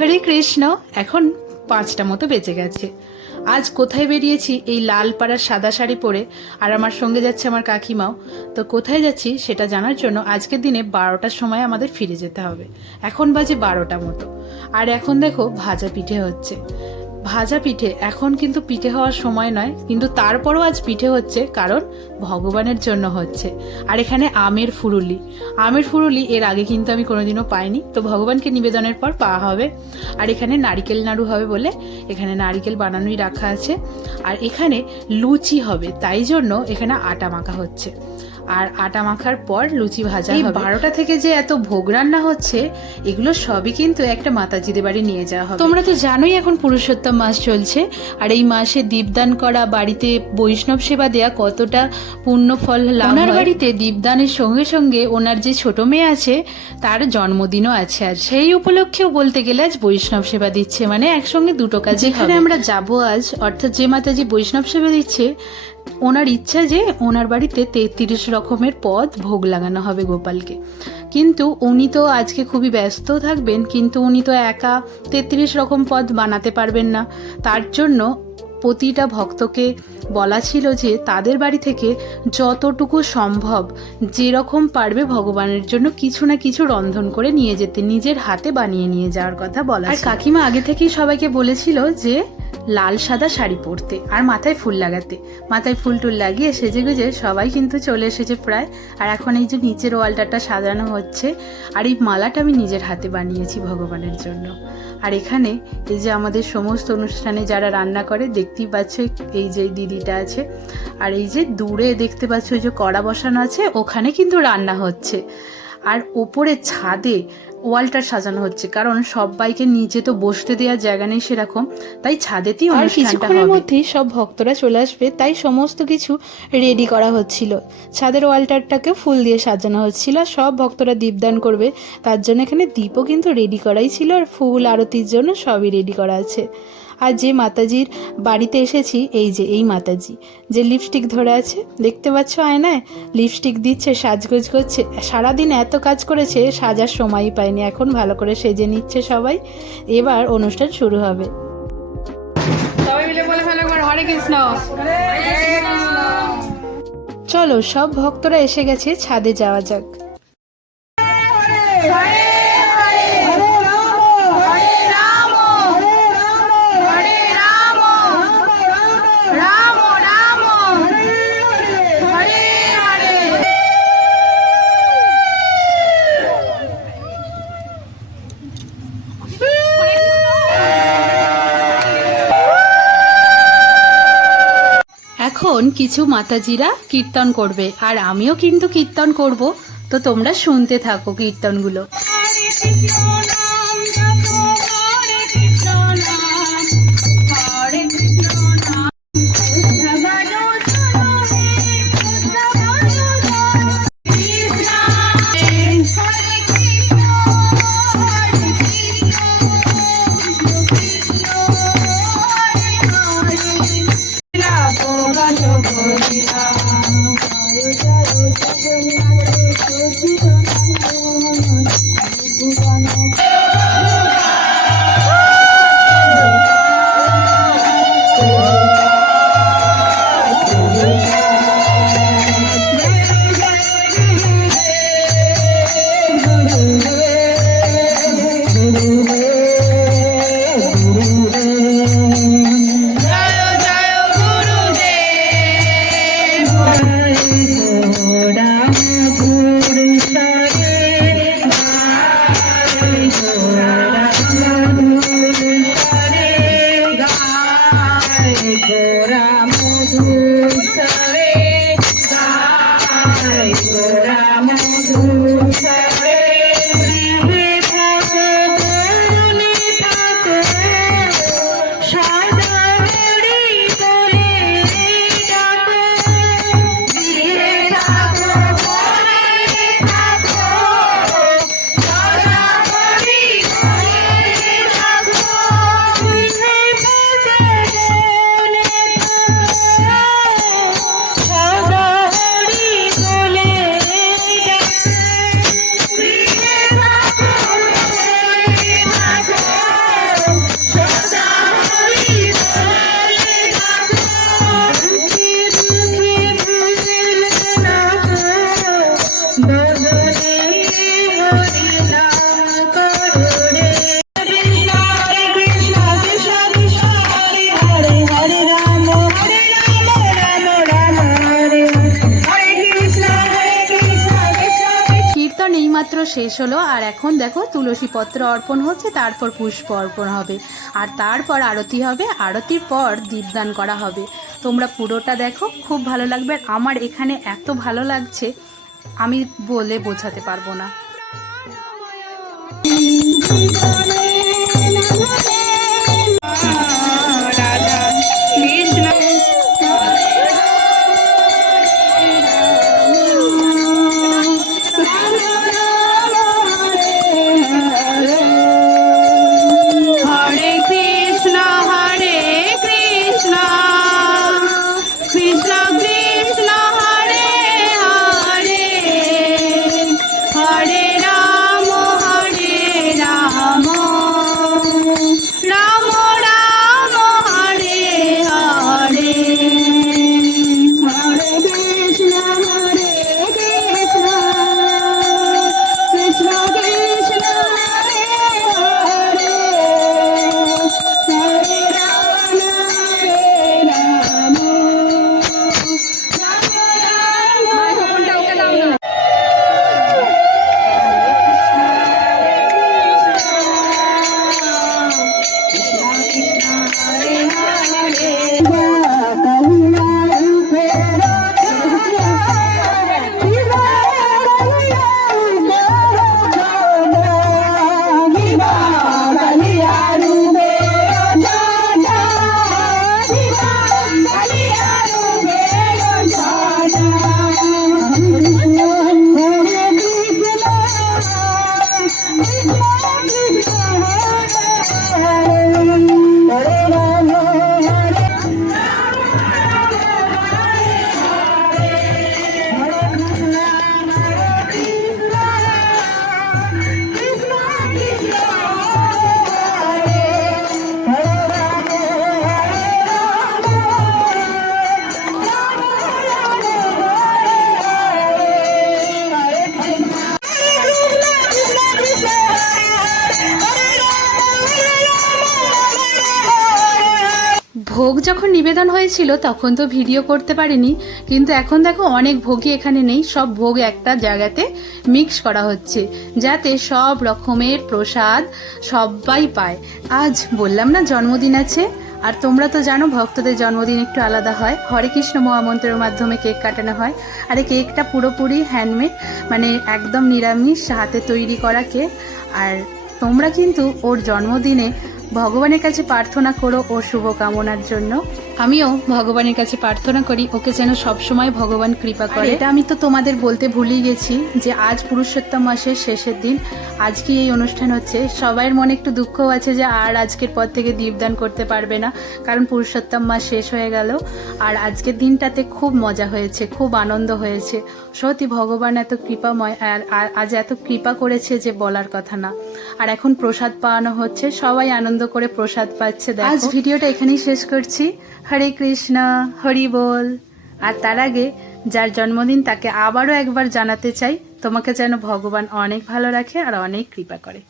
হরে কৃষ্ণ। এখন 5টা মতো বেজে গেছে। আজ কোথায় বেরিয়েছি এই লাল পাড়ার সাদা শাড়ি পরে, আর আমার সঙ্গে যাচ্ছে আমার কাকিমাও। তো কোথায় যাচ্ছি সেটা জানার জন্য আজকের দিনে 12টার সময় আমাদের ফিরে যেতে হবে। এখন বাজে 12টা মতো। আর এখন দেখো ভাজা পিঠে হচ্ছে। ভাজা পিঠে এখন কিন্তু পিঠে হওয়ার সময় নয়, কিন্তু তারপরও আজ পিঠে হচ্ছে, কারণ ভগবানের জন্য হচ্ছে। আর এখানে আমের ফুরুলি এর আগে কিন্তু আমি কোনোদিনও পাইনি, তো ভগবানকে নিবেদনের পর পাওয়া হবে। আর এখানে নারিকেল নাড়ু হবে বলে এখানে নারিকেল বানানোই রাখা আছে। আর এখানে লুচি হবে, তাই জন্য এখানে আটা মাখা হচ্ছে। আর আটা মাখার পর লুচি ভাজা হবে। 12টা থেকে যে এত ভোগ রান্না হচ্ছে, এগুলো সবই কিন্তু একটা মাতাজিদের বাড়ি নিয়ে যাওয়া হবে। তোমরা তো জানোই এখন পুরুষোত্তম মাস চলছে, আর এই মাসে দীপদান করা, বাড়িতে বৈষ্ণব সেবা দেয়া কতটা পুণ্য ফল লাভ হয়। ওনার বাড়িতে দীপদানের সঙ্গে সঙ্গে ওনার যে ছোট মেয়ে আছে তার জন্মদিনও আছে, আর সেই উপলক্ষেও বলতে গেলে আজ বৈষ্ণব সেবা দিচ্ছে, মানে একসঙ্গে দুটো কাজ। যেখানে আমরা যাবো আজ, অর্থাৎ যে মাতাজি বৈষ্ণব সেবা দিচ্ছে, ওনার ইচ্ছা যে ওনার বাড়িতে 33 রকমের পদ ভোগ লাগানো হবে গোপালকে। কিন্তু উনি তো আজকে খুবই ব্যস্ত থাকবেন, কিন্তু উনি তো একা 33 রকম পদ বানাতে পারবেন না। তার জন্য প্রতিটা ভক্তকে বলা ছিল যে তাদের বাড়ি থেকে যতটুকু সম্ভব যেরকম পারবে ভগবানের জন্য কিছু না কিছু রন্ধন করে নিয়ে যেতে, নিজের হাতে বানিয়ে নিয়ে যাওয়ার কথা বলা। আর কাকিমা আগে থেকেই সবাইকে বলেছিল যে লাল সাদা শাড়ি পরতে আর মাথায় ফুল লাগাতে। মাথায় ফুল টুল লাগিয়ে সেজে গুজে সবাই কিন্তু চলে এসেছে প্রায়। আর এখন এই যে নিচের ওয়ালটাটা সাজানো হচ্ছে, আর এই মালাটা আমি নিজের হাতে বানিয়েছি ভগবানের জন্য। আর এখানে এই যে আমাদের সমস্ত অনুষ্ঠানে যারা রান্না করে দেখতেই পাচ্ছ, এই যে দিদিটা আছে, আর এই যে দূরে দেখতে পাচ্ছ ওই যে কড়া বসানো আছে, ওখানে কিন্তু রান্না হচ্ছে। আর ওপরে ছাদে ওয়ালটা সাজানো হচ্ছে, কারণ সবাইকে নিচে তো বসতে দেওয়ার জায়গা নেই সেরকম, তাই ছাদেতেই অনুষ্ঠানটা হবে। মধ্যেই সব ভক্তরা চলে আসবে, তাই সমস্ত কিছু রেডি করা হচ্ছিল। ছাদের ওয়ালটারটাকে ফুল দিয়ে সাজানো হচ্ছিল, আর সব ভক্তরা দীপদান করবে, তার জন্য এখানে দীপও কিন্তু রেডি করাই ছিল, আর ফুল আরতির জন্য সবই রেডি করা আছে। আর যে মাতাজির বাড়িতে এসেছি, এই যে এই মাতাজি যে লিপস্টিক ধরে আছে দেখতে পাচ্ছ আয়নায়, লিপস্টিক দিচ্ছে, সাজগোজ করছে। সারাদিন এত কাজ করেছে, সাজার সময়ই পায়নি, এখন ভালো করে সেজে নিচ্ছে সবাই। এবার অনুষ্ঠান শুরু হবে। সবাই মিলে বলে ফেলো হরে কৃষ্ণ। চলো, সব ভক্তরা এসে গেছে, ছাদে যাওয়া যাক। এখন কিছু মাতাজিরা কীর্তন করবে, আর আমিও কিন্তু কীর্তন করব, তো তোমরা শুনতে থাকো কীর্তনগুলো। শেষ হলো, আর এখন দেখো তুলসী পত্র অর্পণ হচ্ছে, তারপর পুষ্প অর্পণ হবে, আর তারপর আরতি হবে, আরতির পর দীপদান করা হবে। তোমরা পুরোটা দেখো, খুব ভালো লাগবে। আর আমার এখানে এত ভালো লাগছে আমি বলে বোঝাতে পারবো না। ভোগ যখন নিবেদন হয়েছিল তখন তো ভিডিও করতে পারিনি, কিন্তু এখন দেখো অনেক ভোগই এখানে নেই, সব ভোগ একটা জায়গাতে মিক্স করা হচ্ছে যাতে সব রকমের প্রসাদ সবাই পায়। আজ বললাম না জন্মদিন আছে, আর তোমরা তো জানো ভক্তদের জন্মদিন একটু আলাদা হয়, হরে কৃষ্ণ মহামন্ত্রের মাধ্যমে কেক কাটানো হয়। আর এই কেকটা পুরোপুরি হ্যান্ডমেড, মানে একদম নিরামিষ হাতে তৈরি করা কেক। আর তোমরা কিন্তু ওর জন্মদিনে ভগবানের কাছে প্রার্থনা করো ওর শুভকামনার জন্য। আমিও ভগবানের কাছে প্রার্থনা করি ওকে যেন সবসময় ভগবান কৃপা করে। এটা আমি তো তোমাদের বলতে ভুলেই গেছি যে আজ পুরুষোত্তম মাসের শেষের দিন, আজকে এই অনুষ্ঠান হচ্ছে। সবাইয়ের মনে একটু দুঃখও আছে যে আর আজকের পর থেকে দীপদান করতে পারবে না, কারণ পুরুষোত্তম মাস শেষ হয়ে গেল। আর আজকের দিনটাতে খুব মজা হয়েছে, খুব আনন্দ হয়েছে। সত্যি ভগবান এত কৃপাময়, আর আজ এত কৃপা করেছে যে বলার কথা না। আর এখন প্রসাদ পাওয়ানো হচ্ছে, সবাই আনন্দ করে প্রসাদ পাচ্ছে। আজ ভিডিওটা এখানেই শেষ করছি। হরে কৃষ্ণ, হরি বল। আর তার আগে যার জন্মদিন তাকে আবারও একবার জানাতে চাই তোমাকে যেন ভগবান অনেক ভালো রাখে আর অনেক কৃপা করে।